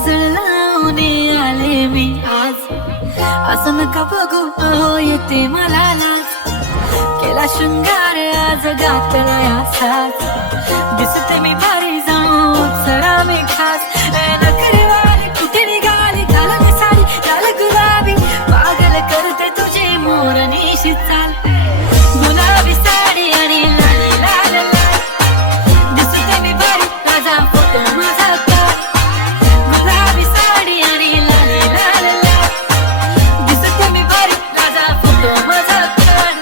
काजळ लावून आले मी आज, असं नका बघू येते मला लाज, केला शृंगार आज घातला साज, दिसते मी भारी जाऊ सरा मी खास, नखरेवाली कुठे निघाली घालून साडी लाल गुलाबी, पागल करते तुझे मोरनीशी चाल, गुलाबी साडी आणि लाल लाल लाल, दिसते मी भारी ताजा फोटो माझा काढ, गुलाबी साडी आणि लाल लाल लाल, दिसते मी भारी ताजा फोटो माझा काढ.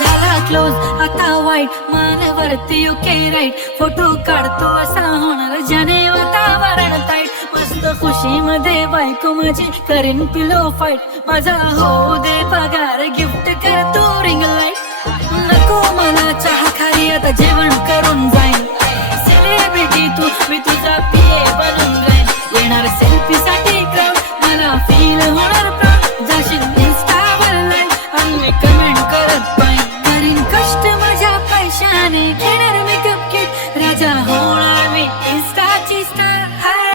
झाला क्लोज आता वाईट मानवरती युके राईट, फोटो काढतो असा होणार ज्याने वातावरण ताईट, मस्त खुशी मध्ये बायको माझी करीन पिलो फाईट, माझा होऊ दे पगार गिफ्ट कर तू रिंग लाईट, नको मला चहा खाली आता जेवण करून जाईन, सेलिब्रिटी तू मी तुझा पिये बनून